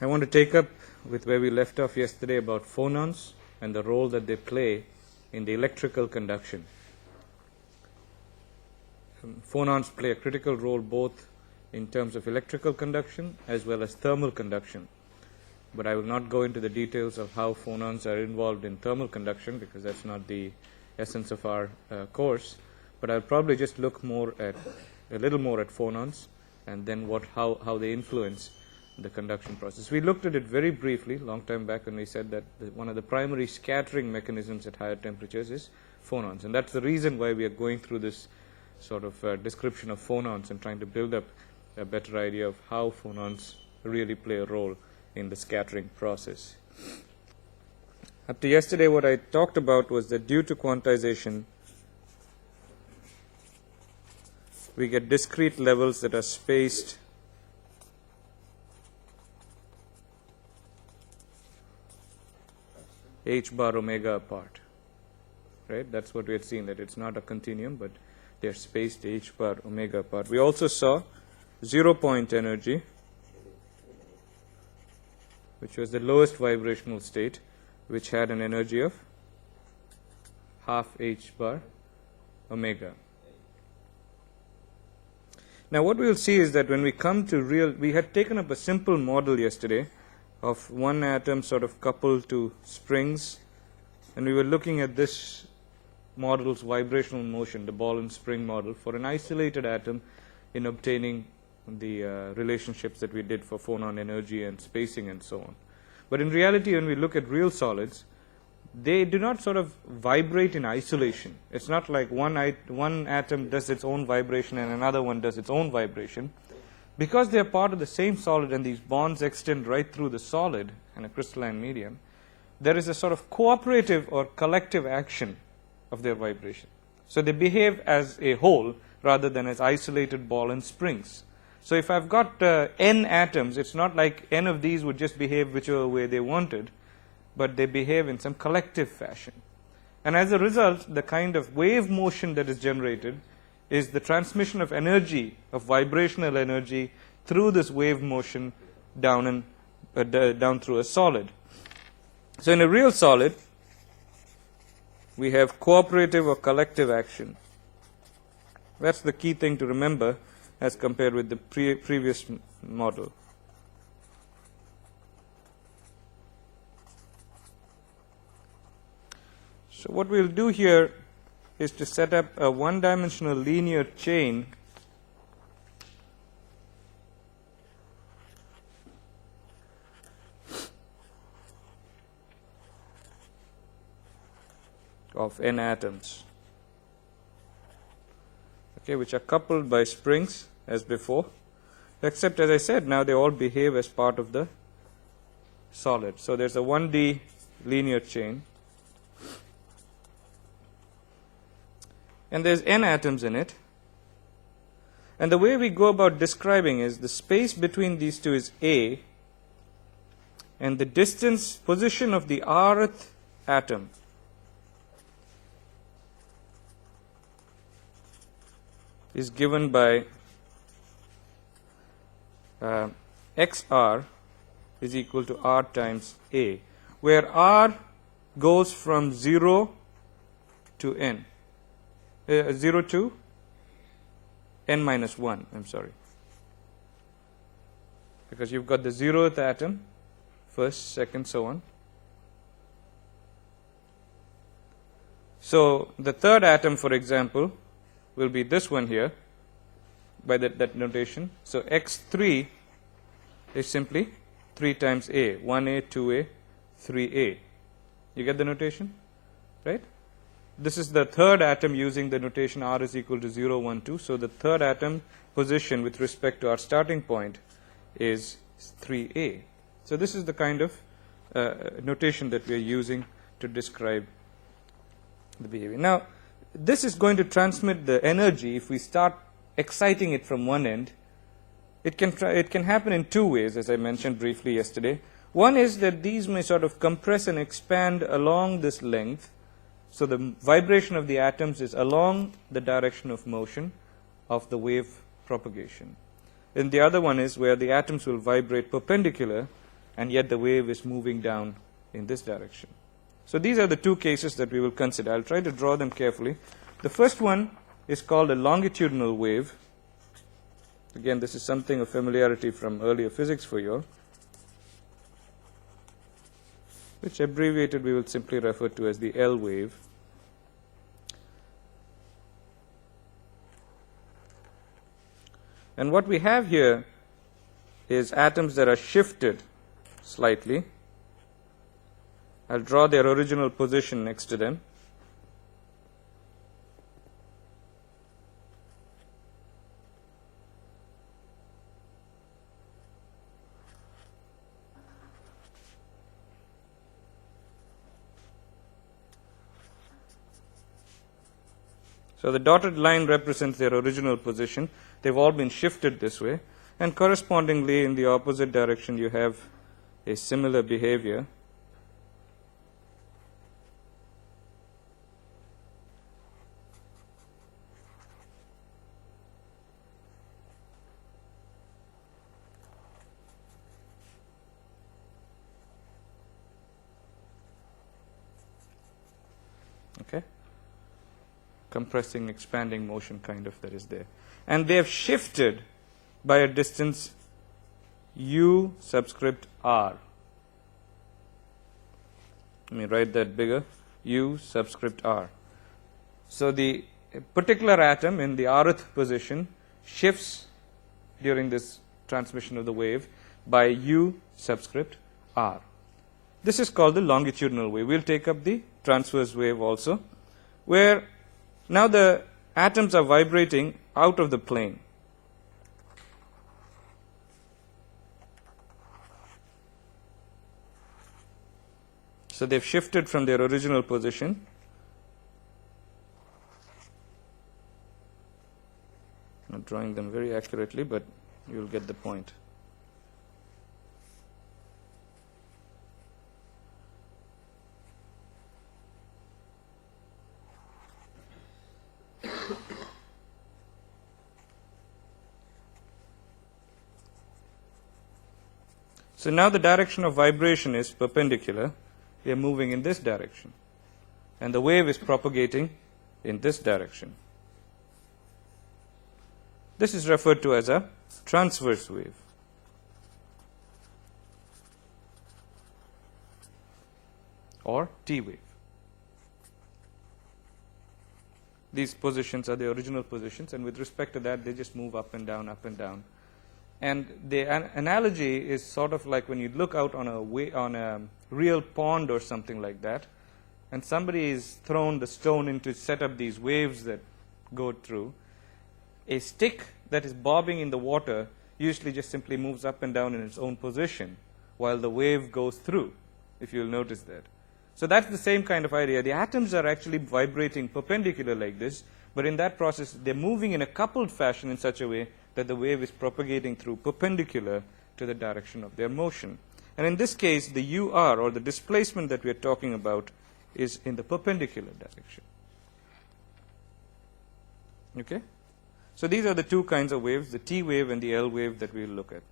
I want to take up with where we left off yesterday about phonons and the role that they play in the electrical conduction. Phonons play a critical role both in terms of electrical conduction as well as thermal conduction. But I will not go into the details of how phonons are involved in thermal conduction because that's not the essence of our course. But I'll probably just look a little more at phonons and then how they influence the conduction process. We looked at it very briefly long time back when we said that one of the primary scattering mechanisms at higher temperatures is phonons, and that's the reason why we are going through this sort of description of phonons and trying to build up a better idea of how phonons really play a role in the scattering process. Up to yesterday, what I talked about was that due to quantization, we get discrete levels that are spaced h bar omega apart, right? That's what we had seen, that it's not a continuum, but they're spaced h bar omega apart. We also saw 0-point energy, which was the lowest vibrational state, which had an energy of half h bar omega. Now what we will see is that when we come to we had taken up a simple model yesterday of one atom sort of coupled to springs, and we were looking at this model's vibrational motion, the ball and spring model, for an isolated atom in obtaining the relationships that we did for phonon energy and spacing and so on. But in reality, when we look at real solids, they do not sort of vibrate in isolation. It's not like one atom does its own vibration and another one does its own vibration. Because they are part of the same solid and these bonds extend right through the solid in a crystalline medium, there is a sort of cooperative or collective action of their vibration. So they behave as a whole rather than as isolated ball and springs. So if I've got n atoms, it's not like n of these would just behave whichever way they wanted, but they behave in some collective fashion. And as a result, the kind of wave motion that is generated is the transmission of energy, of vibrational energy, through this wave motion down through a solid. So in a real solid, we have cooperative or collective action. That's the key thing to remember as compared with the previous model. So what we'll do here is to set up a one-dimensional linear chain of n atoms, okay, which are coupled by springs as before, except, as I said, now they all behave as part of the solid. So there's a 1D linear chain, and there's n atoms in it. And the way we go about describing is the space between these two is A, and the distance position of the rth atom is given by xr is equal to r times A, where r goes from 0 to n. 0 to n minus 1, I'm sorry. Because you've got the 0th atom, first, second, so on. So the third atom, for example, will be this one here by that notation. So x3 is simply 3 times A, 1A, 2A, 3A. You get the notation, right? This is the third atom using the notation r is equal to 0, 1, 2. So the third atom position with respect to our starting point is 3A. So this is the kind of notation that we are using to describe the behavior. Now, this is going to transmit the energy. If we start exciting it from one end, it can happen in two ways, as I mentioned briefly yesterday. One is that these may sort of compress and expand along this length. So the vibration of the atoms is along the direction of motion of the wave propagation. And the other one is where the atoms will vibrate perpendicular and yet the wave is moving down in this direction. So these are the two cases that we will consider. I'll try to draw them carefully. The first one is called a longitudinal wave. Again, this is something of familiarity from earlier physics for you all, which abbreviated we will simply refer to as the L wave. And what we have here is atoms that are shifted slightly. I'll draw their original position next to them. So the dotted line represents their original position. They've all been shifted this way, and correspondingly in the opposite direction you have a similar behavior. Okay? Compressing, expanding motion kind of that is there. And they have shifted by a distance u subscript r. Let me write that bigger, u subscript r. So the particular atom in the rth position shifts during this transmission of the wave by u subscript r. This is called the longitudinal wave. We'll take up the transverse wave also, where now the atoms are vibrating out of the plane. So they've shifted from their original position. Not drawing them very accurately, but you'll get the point. So now the direction of vibration is perpendicular. We are moving in this direction, and the wave is propagating in this direction. This is referred to as a transverse wave. Or T wave. These positions are the original positions, and with respect to that, they just move up and down, up and down. And the analogy is sort of like when you look out on a real pond or something like that, and somebody is thrown the stone in to set up these waves that go through. A stick that is bobbing in the water usually just simply moves up and down in its own position while the wave goes through, if you'll notice that. So that's the same kind of idea. The atoms are actually vibrating perpendicular like this, but in that process they're moving in a coupled fashion in such a way that the wave is propagating through perpendicular to the direction of their motion. And in this case, the UR, or the displacement that we are talking about, is in the perpendicular direction. Okay? So these are the two kinds of waves, the T wave and the L wave, that we will look at.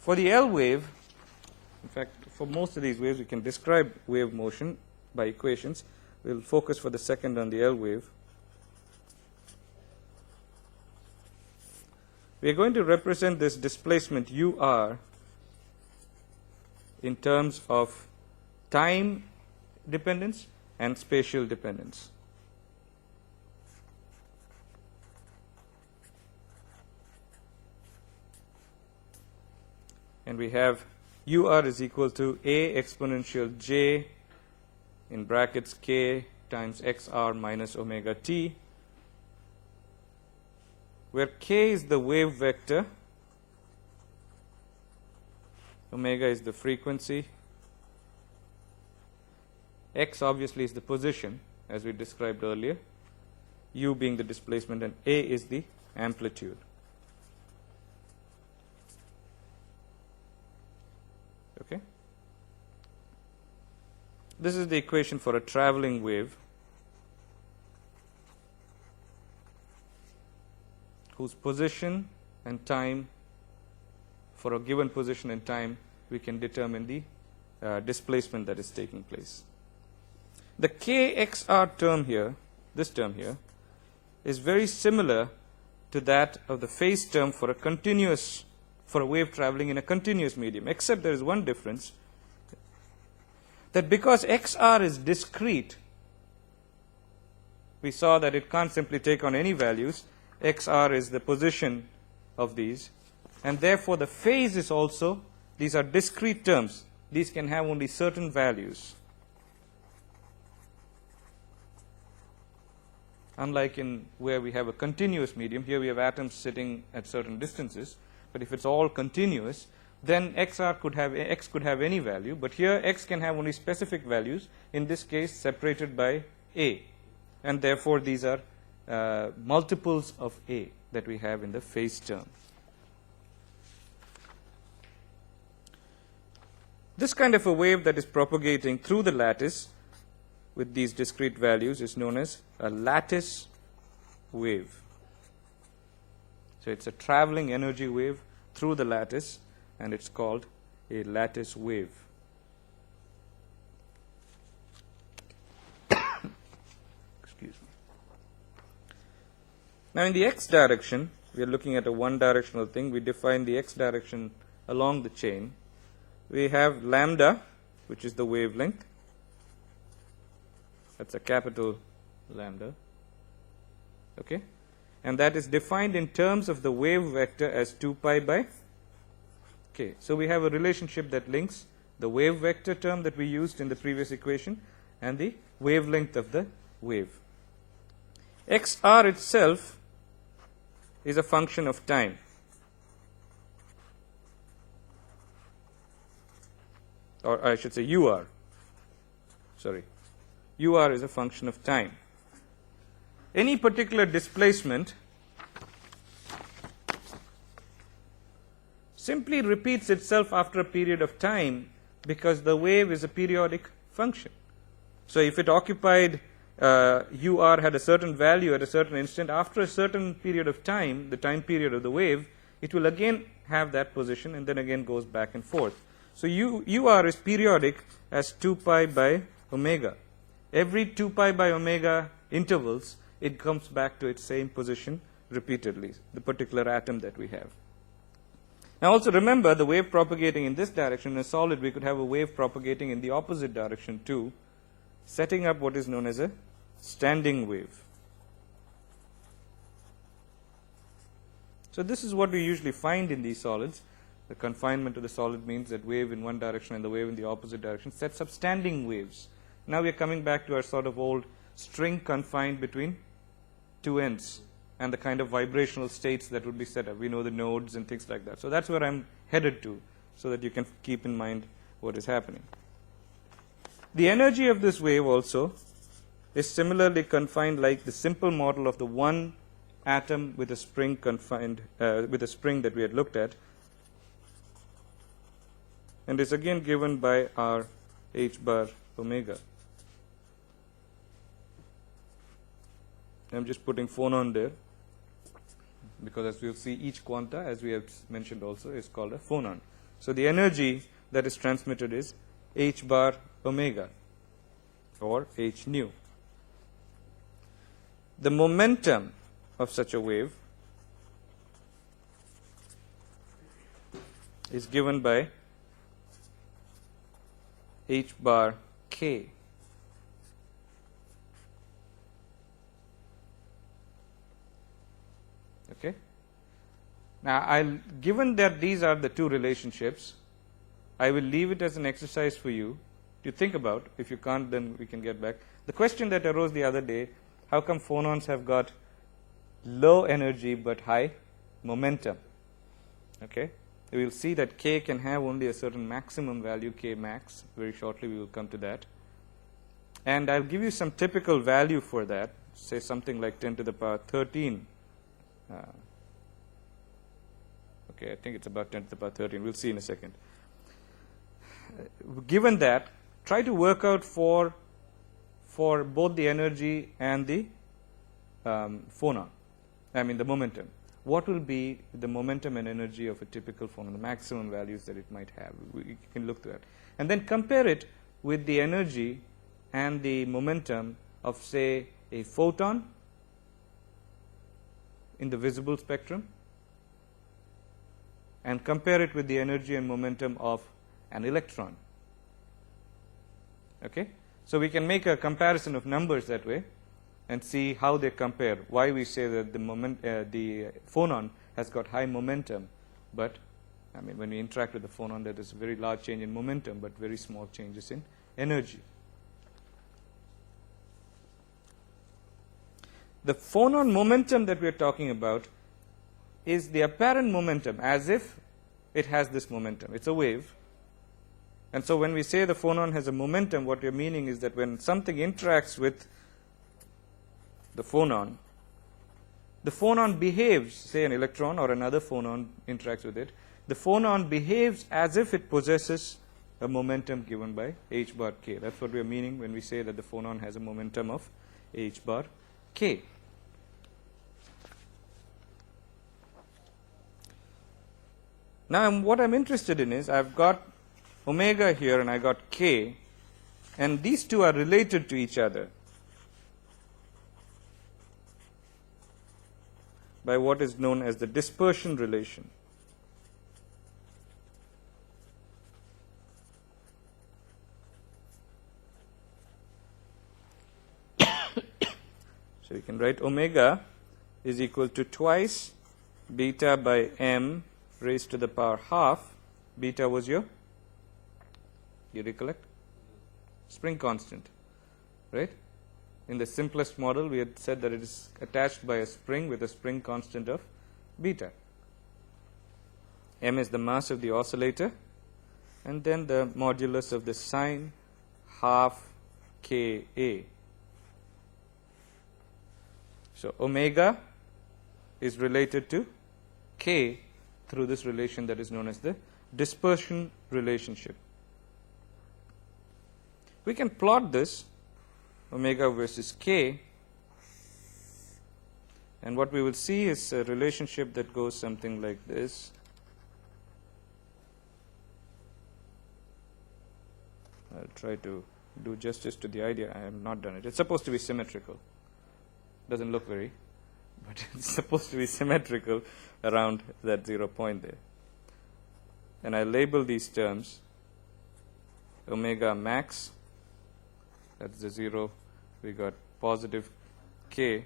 For the L wave, in fact, for most of these waves, we can describe wave motion by equations. We'll focus for the second on the L wave. We are going to represent this displacement UR in terms of time dependence and spatial dependence. And we have UR is equal to A exponential j in brackets k times xr minus omega t, where k is the wave vector, omega is the frequency, x obviously is the position as we described earlier, u being the displacement, and a is the amplitude. Okay? This is the equation for a traveling wave whose position and time for a given position in time, we can determine the displacement that is taking place. The kxr term here, this term here, is very similar to that of the phase term for a wave traveling in a continuous medium, except there is one difference, that because xr is discrete, we saw that it can't simply take on any values. Xr is the position of these, and therefore the phase is also, these are discrete terms. These can have only certain values. Unlike in where we have a continuous medium, here we have atoms sitting at certain distances, but if it's all continuous, then xr could have, x could have any value, but here x can have only specific values, in this case separated by a, and therefore these are multiples of a that we have in the phase term. This kind of a wave that is propagating through the lattice with these discrete values is known as a lattice wave. So it's a traveling energy wave through the lattice, and it's called a lattice wave. Excuse me. Now in the x direction, we are looking at a one-directional thing. We define the x direction along the chain. We have lambda, which is the wavelength. That's a capital lambda. Okay? And that is defined in terms of the wave vector as 2 pi by k. So we have a relationship that links the wave vector term that we used in the previous equation and the wavelength of the wave. xr itself is a function of time. Or I should say ur. Sorry. ur is a function of time. Any particular displacement simply repeats itself after a period of time because the wave is a periodic function. So if it occupied ur had a certain value at a certain instant, after a certain period of time, the time period of the wave, it will again have that position and then again goes back and forth. So ur is periodic as 2 pi by omega. Every 2 pi by omega intervals, it comes back to its same position repeatedly, the particular atom that we have. Now also remember, the wave propagating in this direction in a solid, we could have a wave propagating in the opposite direction too, setting up what is known as a standing wave. So this is what we usually find in these solids. The confinement to the solid means that wave in one direction and the wave in the opposite direction sets up standing waves. Now we are coming back to our sort of old string confined between two ends and the kind of vibrational states that would be set up. We know the nodes and things like that. So that's where I'm headed to, so that you can keep in mind what is happening. The energy of this wave also is similarly confined like the simple model of the one atom with a spring confined with a spring that we had looked at, and is again given by our h bar omega. I'm just putting phonon there because, as we'll see, each quanta, as we have mentioned also, is called a phonon. So the energy that is transmitted is h bar omega or h nu. The momentum of such a wave is given by h bar k. Okay. Now, given that these are the two relationships, I will leave it as an exercise for you to think about. If you can't, then we can get back. The question that arose the other day, how come phonons have got low energy but high momentum? Okay. We will see that k can have only a certain maximum value, k max. Very shortly we will come to that. And I'll give you some typical value for that, say something like 10 to the power 13. Okay, I think it's about 10 to the power 13. We'll see in a second. Given that, try to work out for both the energy and the phonon, I mean the momentum. what will be the momentum and energy of a typical phonon, the maximum values that it might have. We can look to that. And then compare it with the energy and the momentum of, say, a photon in the visible spectrum, and compare it with the energy and momentum of an electron. Okay? So we can make a comparison of numbers that way and see how they compare. Why we say that the phonon has got high momentum, but I mean, when we interact with the phonon, there is a very large change in momentum, but very small changes in energy. The phonon momentum that we are talking about is the apparent momentum, as if it has this momentum. It's a wave. And so when we say the phonon has a momentum, what we are meaning is that when something interacts with the phonon behaves, say an electron or another phonon interacts with it, the phonon behaves as if it possesses a momentum given by h bar k. That's what we are meaning when we say that the phonon has a momentum of h bar k. Now, what I'm interested in is I've got omega here and I got k, and these two are related to each other by what is known as the dispersion relation. So you can write omega is equal to twice beta by m raised to the power half. Beta was you recollect? Spring constant, right? In the simplest model, we had said that it is attached by a spring with a spring constant of beta. M is the mass of the oscillator, and then the modulus of the sine half Ka. So omega is related to K through this relation that is known as the dispersion relationship. We can plot this, omega versus K, and what we will see is a relationship that goes something like this. I'll try to do justice to the idea. I have not done it. It's supposed to be symmetrical. Doesn't look very, but it's supposed to be symmetrical around that 0 point there. And I label these terms omega max, that's the 0, we got positive K,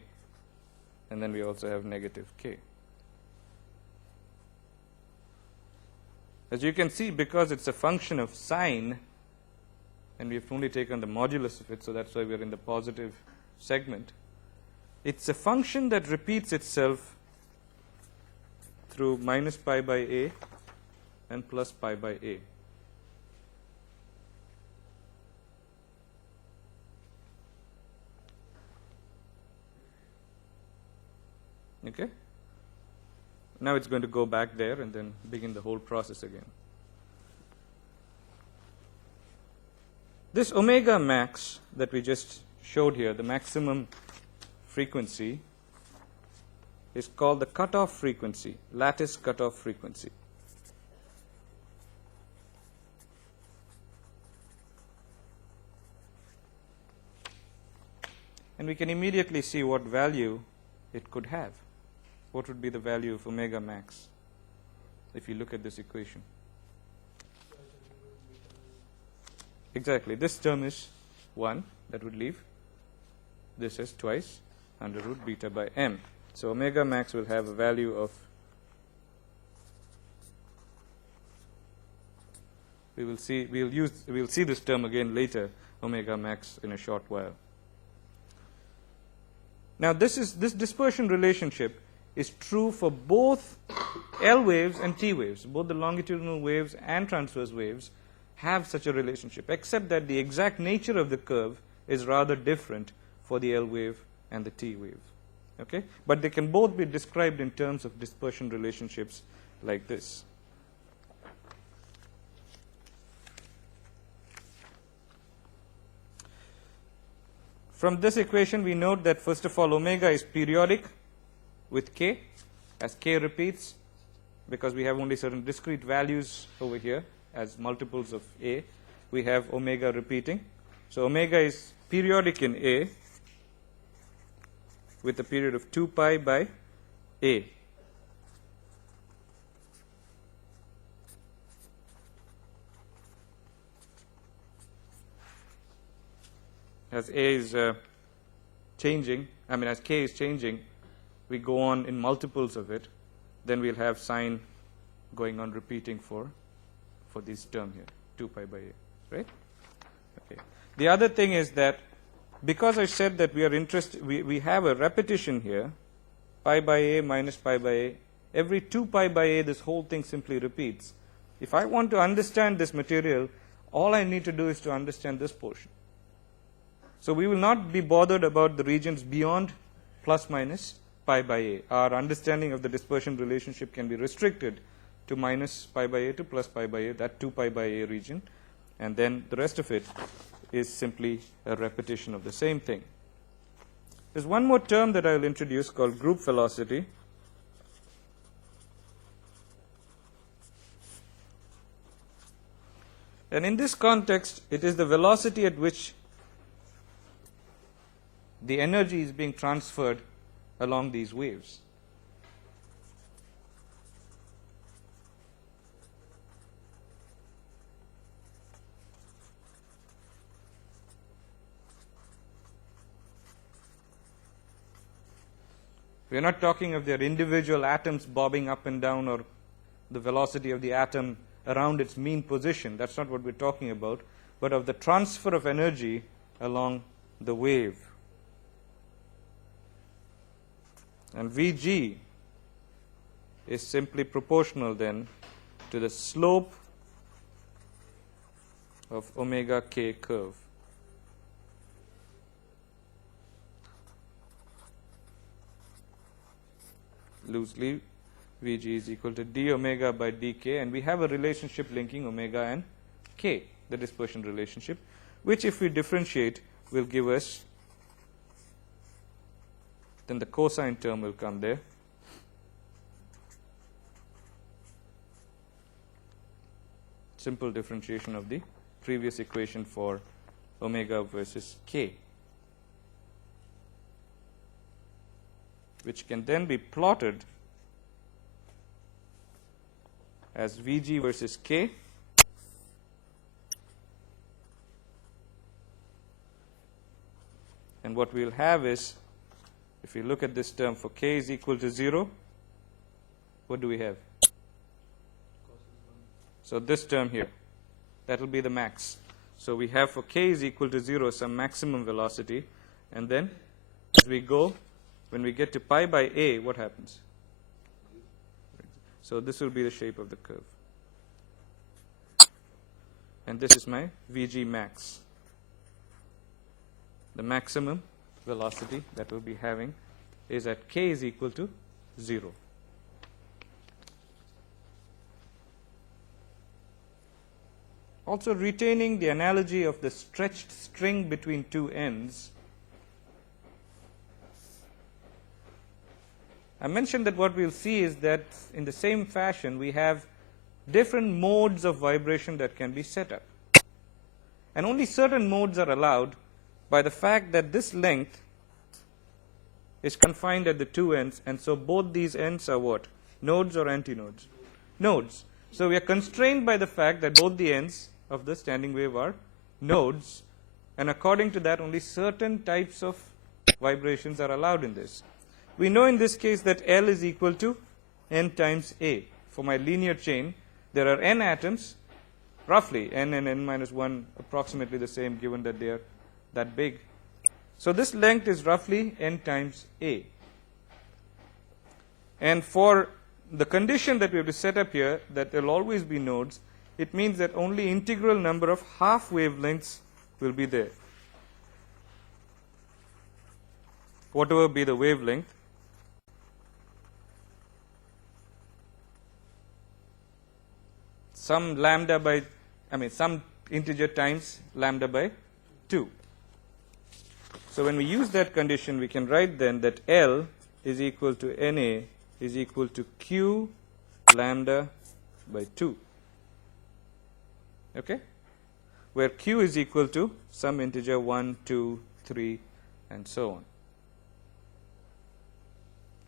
and then we also have negative K. As you can see, because it's a function of sine, and we've only taken the modulus of it, so that's why we're in the positive segment. It's a function that repeats itself through minus pi by a and plus pi by a. Okay? Now it's going to go back there and then begin the whole process again. This omega max that we just showed here, the maximum frequency, is called the cutoff frequency, lattice cutoff frequency. And we can immediately see what value it could have. What would be the value of omega max if you look at this equation? Exactly. This term is 1, that would leave. This is twice under root beta by m. So omega max will have a value of, we'll see this term again later, omega max, in a short while. Now this dispersion relationship is true for both L waves and T waves. Both the longitudinal waves and transverse waves have such a relationship, except that the exact nature of the curve is rather different for the L wave and the T wave. Okay? But they can both be described in terms of dispersion relationships like this. From this equation, we note that, first of all, omega is periodic with K. as k repeats, because we have only certain discrete values over here as multiples of a, we have omega repeating. So omega is periodic in a with a period of 2 pi by a. As a is changing, as k is changing, we go on in multiples of it, then we'll have sine going on repeating for this term here, 2 pi by a, right? Okay. The other thing is that because I said that we are interested, we have a repetition here, pi by a minus pi by a. Every 2 pi by a, this whole thing simply repeats. If I want to understand this material, all I need to do is to understand this portion. So we will not be bothered about the regions beyond plus minus pi by a. Our understanding of the dispersion relationship can be restricted to minus pi by a to plus pi by a, that 2 pi by a region, and then the rest of it is simply a repetition of the same thing. There's one more term that I will introduce called group velocity. And in this context, it is the velocity at which the energy is being transferred along these waves. We are not talking of their individual atoms bobbing up and down or the velocity of the atom around its mean position. That's not what we're talking about, but of the transfer of energy along the wave. And Vg is simply proportional then to the slope of omega k curve. Loosely, Vg is equal to d omega by dk, and we have a relationship linking omega and k, the dispersion relationship, which if we differentiate will give us, then the cosine term will come there. Simple differentiation of the previous equation for omega versus k, which can then be plotted as Vg versus k, and what we will have is, if we look at this term for k is equal to 0, what do we have? So this term here, that will be the max. So we have for k is equal to 0 some maximum velocity, and then as we go, when we get to pi by a, what happens? So this will be the shape of the curve. And this is my Vg max. The maximum velocity that we'll be having is at k is equal to 0. Also retaining the analogy of the stretched string between two ends, I mentioned that what we'll see is that in the same fashion we have different modes of vibration that can be set up, and only certain modes are allowed by the fact that this length is confined at the two ends, and so both these ends are what? Nodes or antinodes? Nodes. So we are constrained by the fact that both the ends of the standing wave are nodes, and according to that only certain types of vibrations are allowed in this. We know in this case that L is equal to n times A. For my linear chain, there are n atoms, roughly n and n minus 1 approximately the same given that they are that big. So this length is roughly n times A. And for the condition that we have to set up here, that there will always be nodes, it means that only integral number of half wavelengths will be there. Whatever be the wavelength, some lambda by, some integer times lambda by 2. So when we use that condition, we can write then that L is equal to NA is equal to q lambda by 2. Okay? Where q is equal to some integer 1, 2, 3, and so on.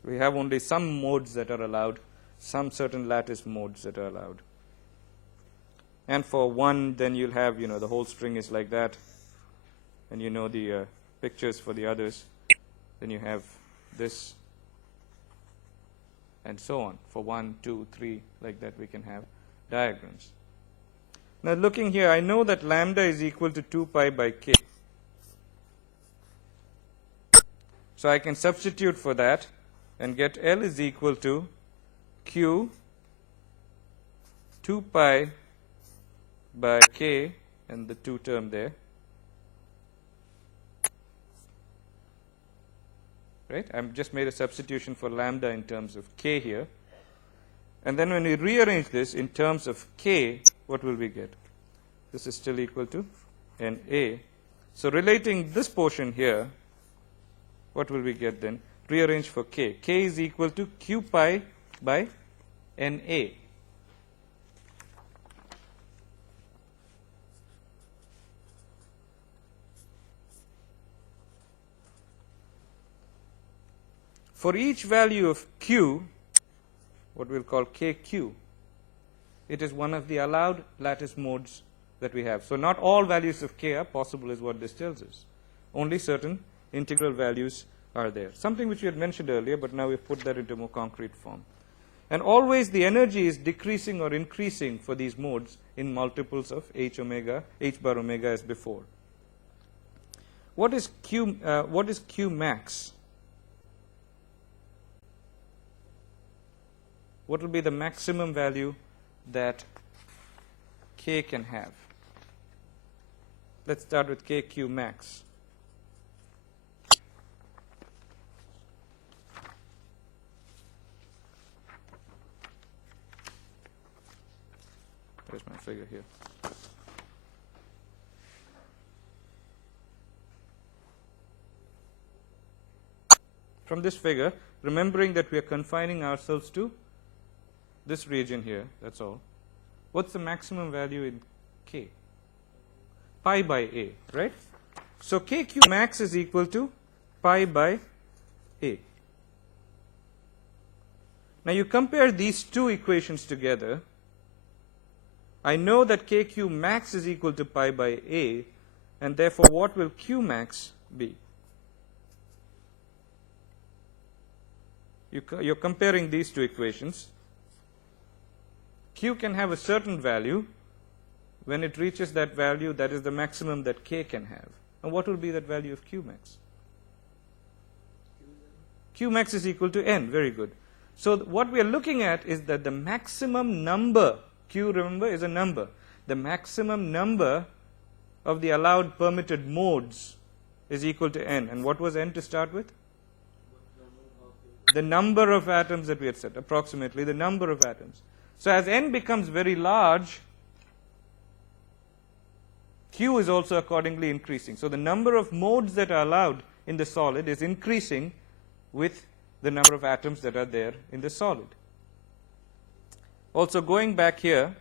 We have only some modes that are allowed, some certain lattice modes that are allowed. And for 1, then you'll have, the whole string is like that, and the pictures for the others. Then you have this, and so on. For 1, 2, 3, like that, we can have diagrams. Now looking here, I know that lambda is equal to 2 pi by k. So I can substitute for that and get L is equal to q 2 pi by k, and the 2 term there. Right? I've just made a substitution for lambda in terms of k here. And then when we rearrange this in terms of k, what will we get? This is still equal to NA. So relating this portion here, what will we get then? Rearrange for k. K is equal to q pi by NA. For each value of q, what we'll call kq, it is one of the allowed lattice modes that we have. So not all values of k are possible is what this tells us. Only certain integral values are there. Something which we had mentioned earlier, but now we've put that into more concrete form. And always the energy is decreasing or increasing for these modes in multiples of h bar omega as before. What is q max? What will be the maximum value that k can have? Let's start with kq max. There's my figure here. From this figure, remembering that we are confining ourselves to this region here, that's all. What's the maximum value in k? Pi by a, right? So kq max is equal to pi by a. Now you compare these two equations together. I know that kq max is equal to pi by a, and therefore what will q max be? You're comparing these two equations. Q can have a certain value. When it reaches that value, that is the maximum that k can have. And what will be that value of q max? Q max is equal to n. Very good. So what we are looking at is that the maximum number, q, remember, is a number. The maximum number of the allowed permitted modes is equal to n. And what was n to start with? The number of atoms that we had set, approximately the number of atoms. So as n becomes very large, q is also accordingly increasing. So the number of modes that are allowed in the solid is increasing with the number of atoms that are there in the solid. Also going back here,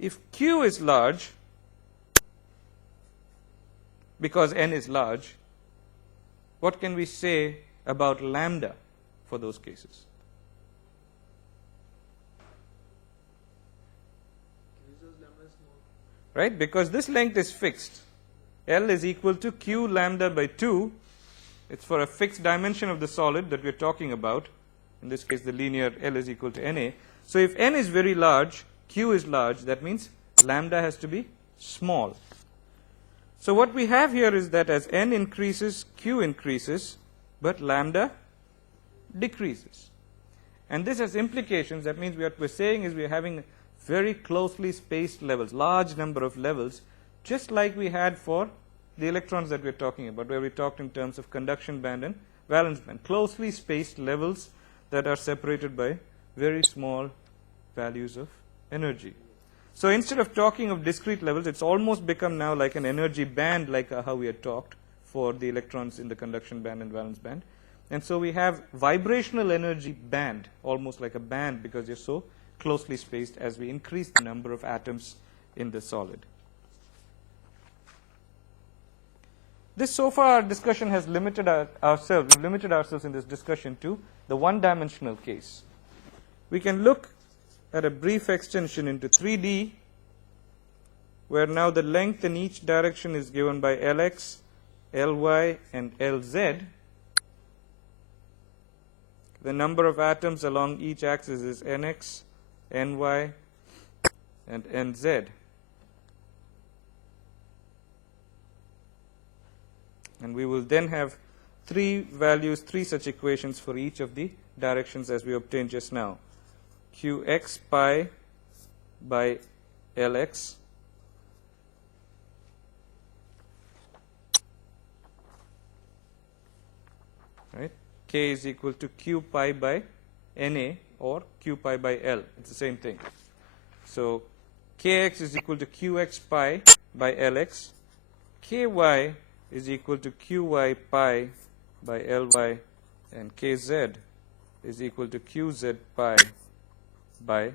if q is large, because n is large, what can we say about lambda for those cases? Right? Because this length is fixed. L is equal to q lambda by 2. It's for a fixed dimension of the solid that we're talking about. In this case, the linear L is equal to NA. So if n is very large, q is large, that means lambda has to be small. So what we have here is that as n increases, q increases, but lambda decreases. And this has implications. That means what we're saying is we're having very closely spaced levels, large number of levels, just like we had for the electrons that we're talking about, where we talked in terms of conduction band and valence band. Closely spaced levels that are separated by very small values of energy. So instead of talking of discrete levels, it's almost become now like an energy band, like how we had talked, for the electrons in the conduction band and valence band. And so we have vibrational energy band, almost like a band because you're so closely spaced as we increase the number of atoms in the solid. This so far our discussion has limited ourselves. We've limited ourselves in this discussion to the one-dimensional case. We can look at a brief extension into 3D, where now the length in each direction is given by Lx, Ly, and Lz. The number of atoms along each axis is Nx, Ny, and Nz. And we will then have three such equations for each of the directions as we obtained just now. Qx pi by Lx right. K is equal to Q pi by Na or Q pi by L. It's the same thing. So Kx is equal to Qx pi by Lx. Ky is equal to Qy pi by Ly, and Kz is equal to Qz pi by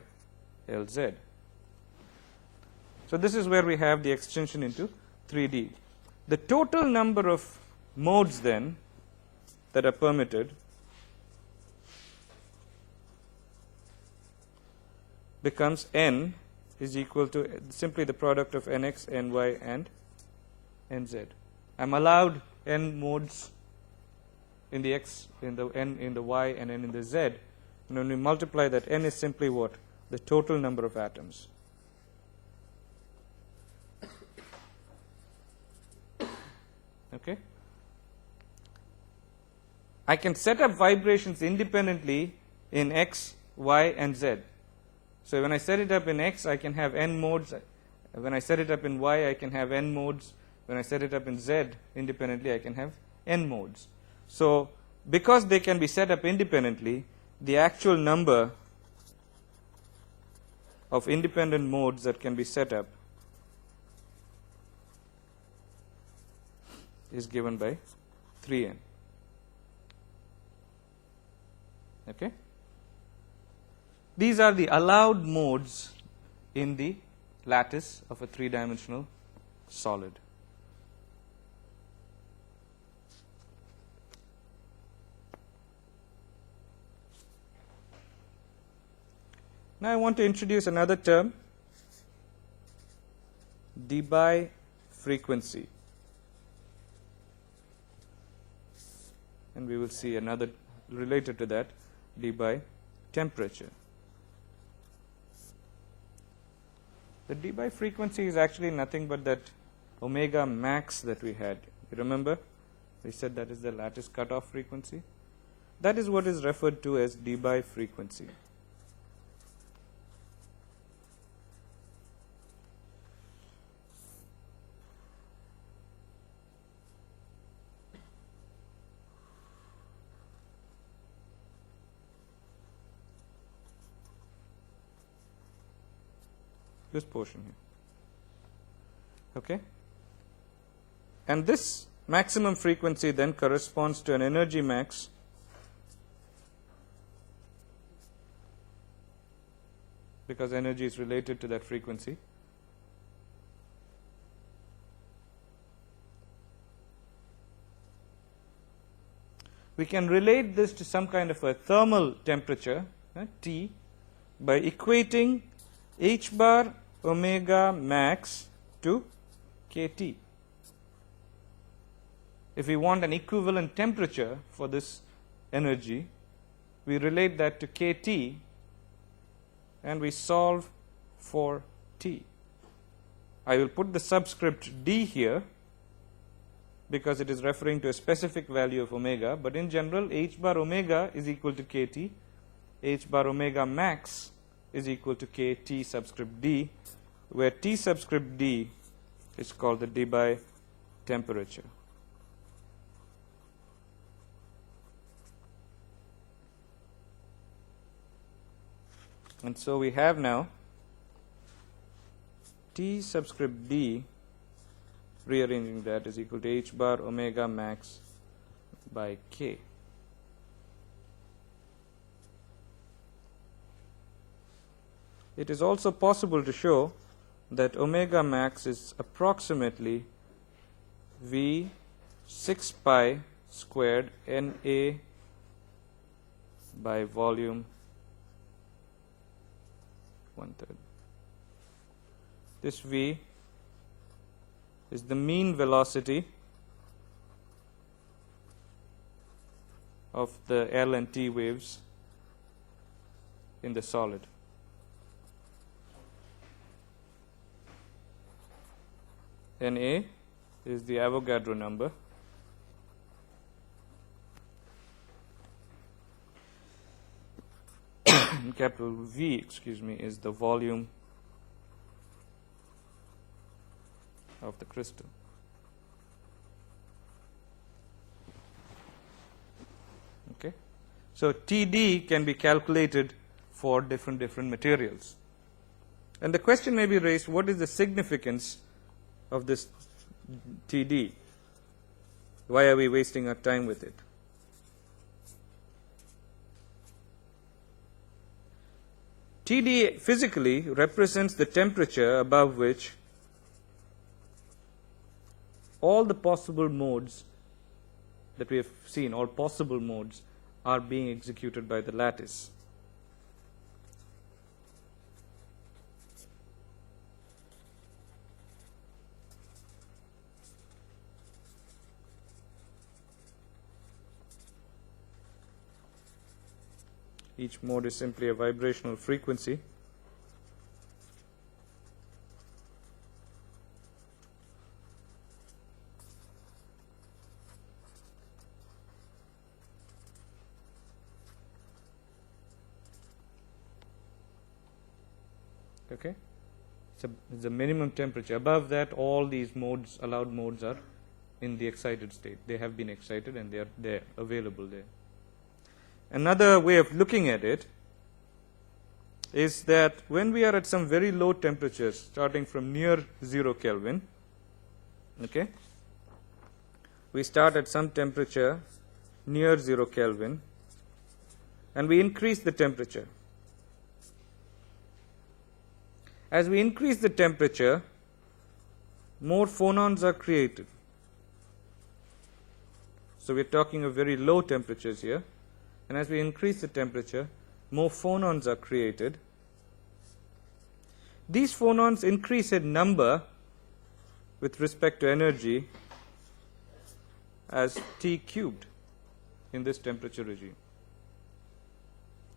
Lz. So this is where we have the extension into 3D. The total number of modes then that are permitted becomes N is equal to simply the product of Nx, Ny, and Nz. I'm allowed n modes in the x, in the n, in the y, and n in the z. And when we multiply that, n is simply what? The total number of atoms. Okay? I can set up vibrations independently in x, y, and z. So when I set it up in x, I can have n modes. When I set it up in y, I can have n modes. When I set it up in z independently, I can have n modes. So because they can be set up independently, the actual number of independent modes that can be set up is given by 3n. Okay? These are the allowed modes in the lattice of a three-dimensional solid. Now I want to introduce another term, Debye frequency. And we will see another related to that, Debye temperature. The Debye frequency is actually nothing but that omega max that we had. You remember? We said that is the lattice cutoff frequency. That is what is referred to as Debye frequency. This portion here. Okay? And this maximum frequency then corresponds to an energy max because energy is related to that frequency. We can relate this to some kind of a thermal temperature, T, by equating h bar omega max to kT. If we want an equivalent temperature for this energy, we relate that to kT and we solve for T. I will put the subscript D here because it is referring to a specific value of omega, but in general h bar omega is equal to kT, h bar omega max is equal to kT subscript D, where T subscript D is called the Debye temperature. And so we have now T subscript D rearranging that, is equal to h bar omega max by k. It is also possible to show that omega max is approximately V 6 pi squared Na by volume 1/3. This V is the mean velocity of the L and T waves in the solid. Na is the Avogadro number. Capital V, excuse me, is the volume of the crystal. Okay, so TD can be calculated for different materials, and the question may be raised: what is the significance of this TD? Why are we wasting our time with it? TD physically represents the temperature above which all the possible modes that we have seen, all possible modes, are being executed by the lattice. Each mode is simply a vibrational frequency. Okay, it's a minimum temperature. Above that, all these modes, allowed modes, are in the excited state. They have been excited and they are there, available there. Another way of looking at it is that when we are at some very low temperatures, starting from near 0 Kelvin, okay, we start at some temperature near 0 Kelvin and we increase the temperature. As we increase the temperature, more phonons are created. So we're talking of very low temperatures here. And as we increase the temperature, more phonons are created. These phonons increase in number with respect to energy as T cubed in this temperature regime.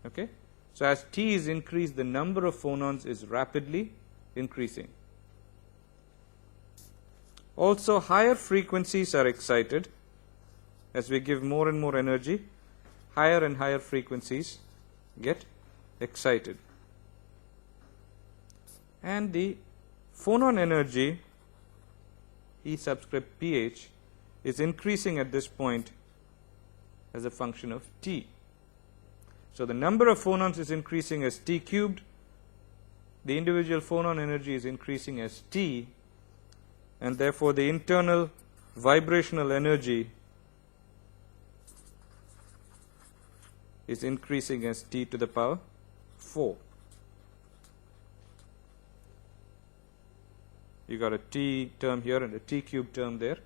Okay? So as T is increased, the number of phonons is rapidly increasing. Also, higher frequencies are excited. As we give more and more energy, higher and higher frequencies get excited. And the phonon energy, E subscript pH, is increasing at this point as a function of T. So the number of phonons is increasing as T cubed. The individual phonon energy is increasing as T, and therefore the internal vibrational energy is increasing as T to the power 4. You got a T term here and a T cube term there.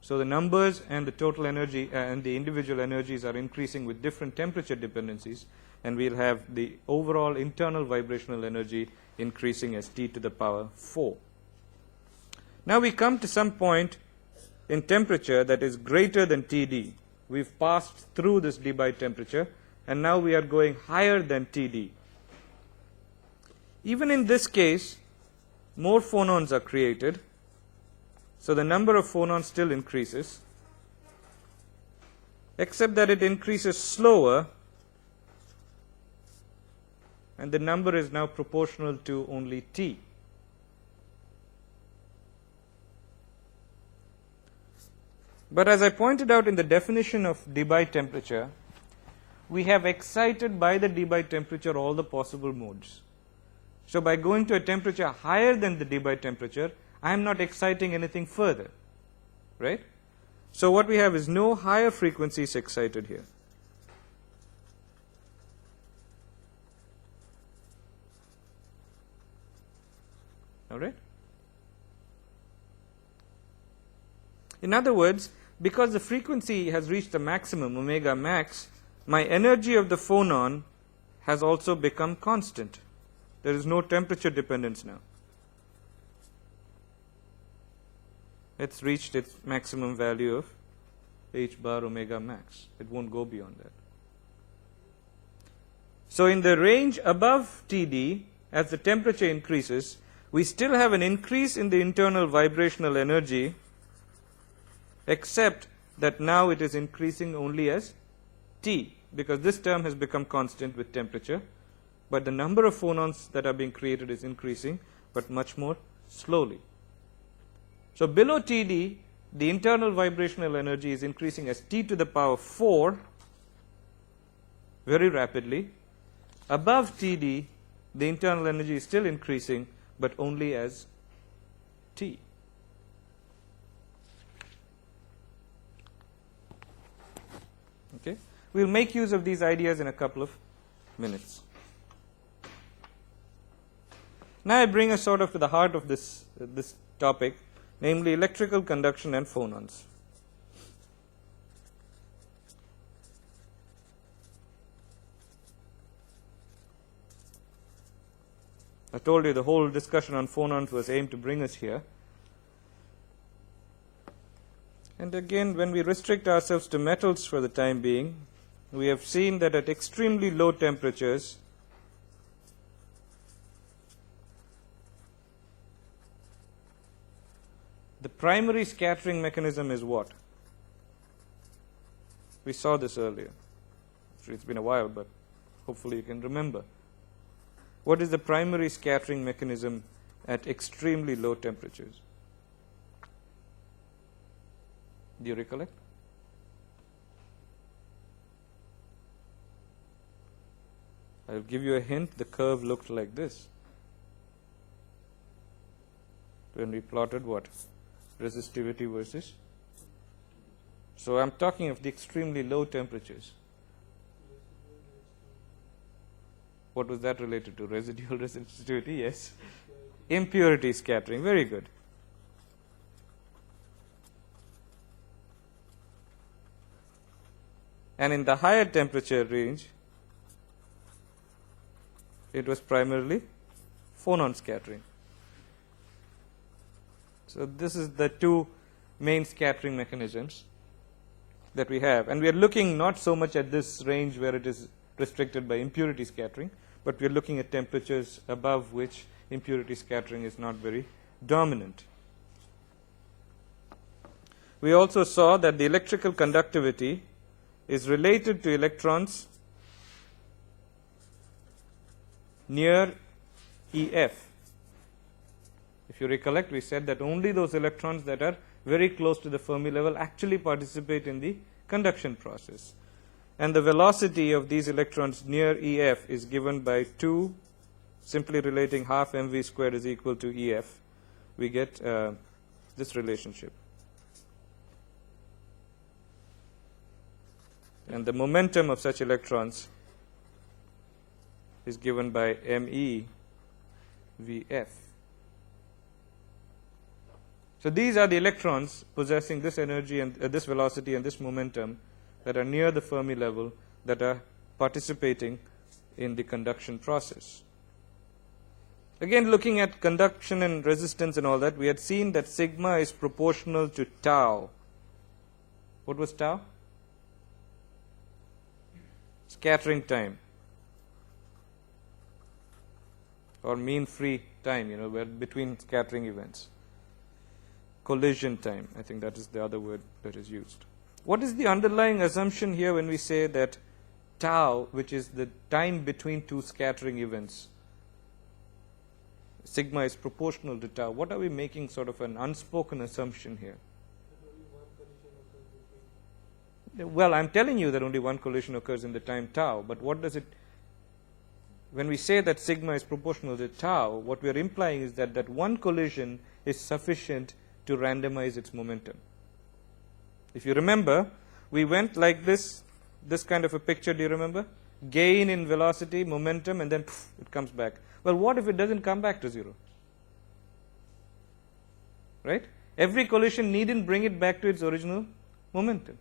So the numbers and the total energy and the individual energies are increasing with different temperature dependencies, and we'll have the overall internal vibrational energy increasing as T to the power 4. Now we come to some point in temperature that is greater than TD. We've passed through this Debye temperature, and now we are going higher than TD. Even in this case, more phonons are created, so the number of phonons still increases, except that it increases slower, and the number is now proportional to only T. But as I pointed out in the definition of Debye temperature, we have excited by the Debye temperature all the possible modes. So by going to a temperature higher than the Debye temperature, I am not exciting anything further, right? So what we have is no higher frequencies excited here. All right? In other words, because the frequency has reached the maximum, omega max, my energy of the phonon has also become constant. There is no temperature dependence now. It's reached its maximum value of h bar omega max. It won't go beyond that. So in the range above Td, as the temperature increases, we still have an increase in the internal vibrational energy, except that now it is increasing only as T, because this term has become constant with temperature, but the number of phonons that are being created is increasing, but much more slowly. So below Td, the internal vibrational energy is increasing as T to the power 4 very rapidly. Above Td, the internal energy is still increasing, but only as T. Okay? We'll make use of these ideas in a couple of minutes. Now I bring us sort of to the heart of this topic, namely electrical conduction and phonons. I told you the whole discussion on phonons was aimed to bring us here. And again, when we restrict ourselves to metals for the time being, we have seen that at extremely low temperatures, the primary scattering mechanism is what? We saw this earlier. It's been a while, but hopefully you can remember. What is the primary scattering mechanism at extremely low temperatures? Do you recollect? I'll give you a hint. The curve looked like this when we plotted what? Resistivity versus. So I'm talking of the extremely low temperatures. What was that related to? Residual resistivity? Yes. Impurity scattering. Very good. And in the higher temperature range, it was primarily phonon scattering. So this is the two main scattering mechanisms that we have. And we are looking not so much at this range where it is restricted by impurity scattering, but we are looking at temperatures above which impurity scattering is not very dominant. We also saw that the electrical conductivity is related to electrons near EF. If you recollect, we said that only those electrons that are very close to the Fermi level actually participate in the conduction process. And the velocity of these electrons near EF is given by 2, simply relating half mv squared is equal to EF. We get this relationship. And the momentum of such electrons is given by me vf. So these are the electrons possessing this energy and this velocity and this momentum that are near the Fermi level that are participating in the conduction process. Again, looking at conduction and resistance and all that, we had seen that sigma is proportional to tau. What was tau? Scattering time, or mean free time, where between scattering events. Collision time, I think that is the other word that is used. What is the underlying assumption here when we say that tau, which is the time between two scattering events, sigma is proportional to tau? What are we making sort of an unspoken assumption here? Well, I'm telling you that only one collision occurs in the time tau, but what does it, when we say that sigma is proportional to tau, what we are implying is that that one collision is sufficient to randomize its momentum. If you remember, we went like this kind of a picture, do you remember? Gain in velocity, momentum, and then it comes back. Well, what if it doesn't come back to 0? Right? Every collision needn't bring it back to its original momentum.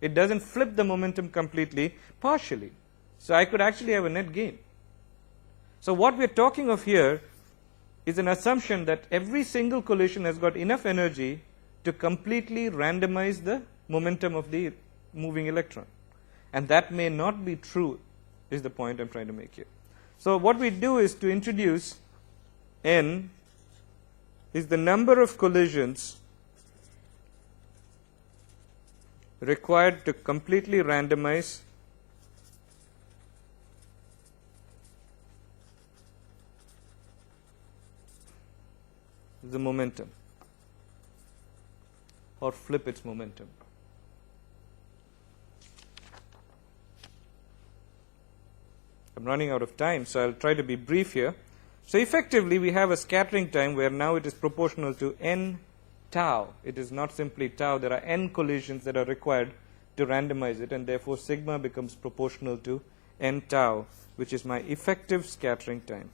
It doesn't flip the momentum completely, partially. So I could actually have a net gain. So what we're talking of here is an assumption that every single collision has got enough energy to completely randomize the momentum of the moving electron. And that may not be true, is the point I'm trying to make here. So what we do is to introduce n is the number of collisions required to completely randomize the momentum or flip its momentum. I'm running out of time, so I'll try to be brief here. So effectively, we have a scattering time where now it is proportional to n tau. It is not simply tau. There are n collisions that are required to randomize it, and therefore sigma becomes proportional to n tau, which is my effective scattering time.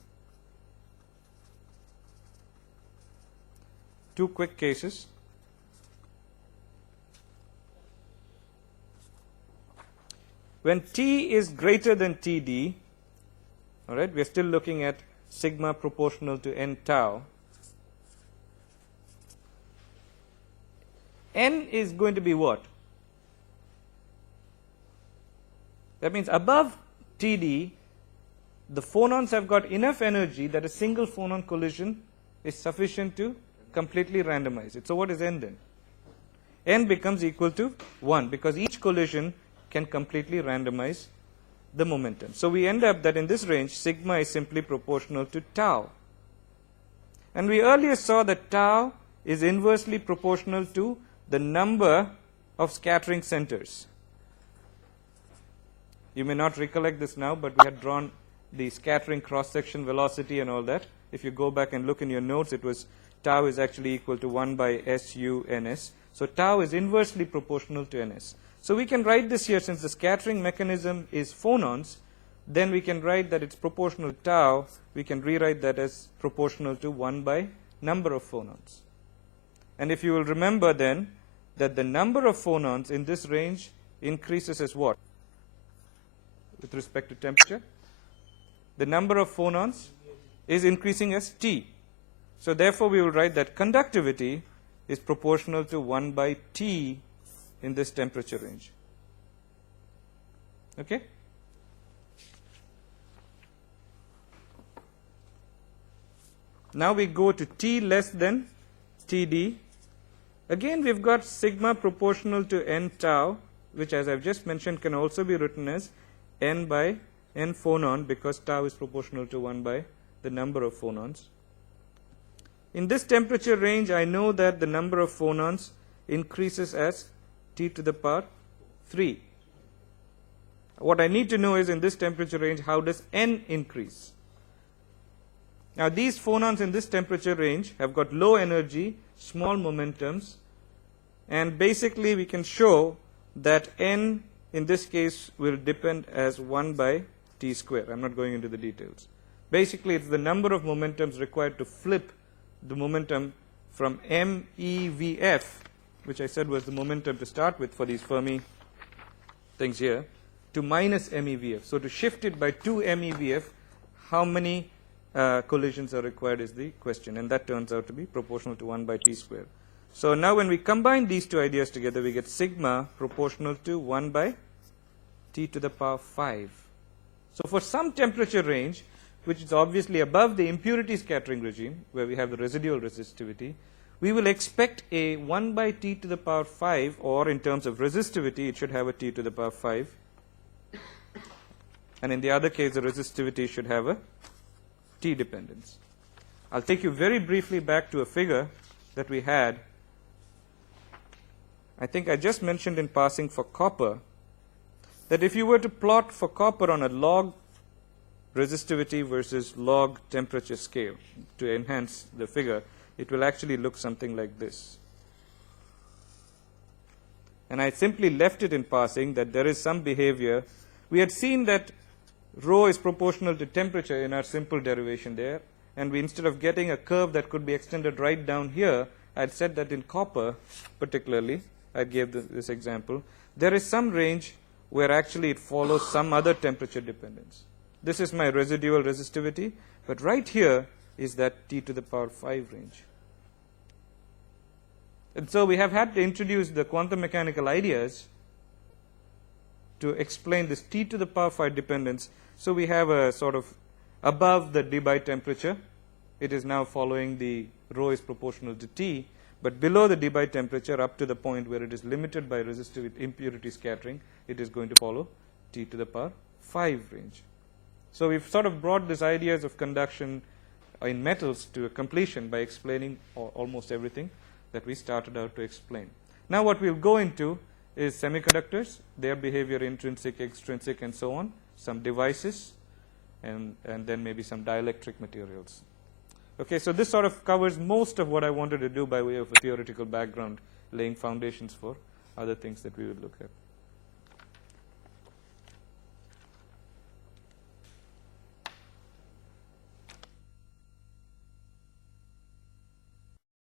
Two quick cases. When t is greater than td, all right, we are still looking at sigma proportional to n tau. N is going to be what? That means above td, the phonons have got enough energy that a single phonon collision is sufficient to completely randomize it. So what is n then? N becomes equal to 1 because each collision can completely randomize the momentum. So we end up that in this range, sigma is simply proportional to tau. And we earlier saw that tau is inversely proportional to the number of scattering centers. You may not recollect this now, but we had drawn the scattering cross-section velocity and all that. If you go back and look in your notes, it was tau is actually equal to 1 by SU ns. So tau is inversely proportional to ns. So we can write this here, since the scattering mechanism is phonons, then we can write that it's proportional to tau. We can rewrite that as proportional to 1 by number of phonons. And if you will remember then that the number of phonons in this range increases as what? With respect to temperature? The number of phonons is increasing as T. So therefore we will write that conductivity is proportional to 1 by T in this temperature range. Okay? Now we go to T less than Td. Again we've got sigma proportional to n tau, which as I've just mentioned can also be written as n by n phonon, because tau is proportional to 1 by the number of phonons. In this temperature range, I know that the number of phonons increases as T to the power 3. What I need to know is, in this temperature range, how does n increase? Now these phonons in this temperature range have got low energy, small momentums, and basically we can show that n in this case will depend as 1 by t square. I'm not going into the details. Basically it's the number of momentums required to flip the momentum from MEVF, which I said was the momentum to start with for these Fermi things here, to minus MEVF. So to shift it by 2 MEVF, how many collisions are required is the question, and that turns out to be proportional to 1 by t square. So now when we combine these two ideas together, we get sigma proportional to 1 by t to the power 5. So for some temperature range, which is obviously above the impurity scattering regime, where we have the residual resistivity, we will expect a 1 by t to the power 5, or in terms of resistivity, it should have a t to the power 5. And in the other case, the resistivity should have a t dependence. I'll take you very briefly back to a figure that we had. I think I just mentioned in passing for copper that if you were to plot for copper on a log resistivity versus log temperature scale to enhance the figure, it will actually look something like this. And I simply left it in passing that there is some behavior. We had seen that rho is proportional to temperature in our simple derivation there, and we, instead of getting a curve that could be extended right down here, I had said that in copper particularly, I gave this example, there is some range where actually it follows some other temperature dependence. This is my residual resistivity, but right here is that T to the power 5 range. And so we have had to introduce the quantum mechanical ideas to explain this T to the power 5 dependence. So we have a sort of above the Debye temperature, it is now following the rho is proportional to T, but below the Debye temperature up to the point where it is limited by resistive impurity scattering, it is going to follow T to the power 5 range. So we've sort of brought these ideas of conduction in metals to a completion by explaining almost everything that we started out to explain. Now what we'll go into is semiconductors, their behavior, intrinsic, extrinsic, and so on, some devices, and then maybe some dielectric materials. Okay, so this sort of covers most of what I wanted to do by way of a theoretical background, laying foundations for other things that we will look at.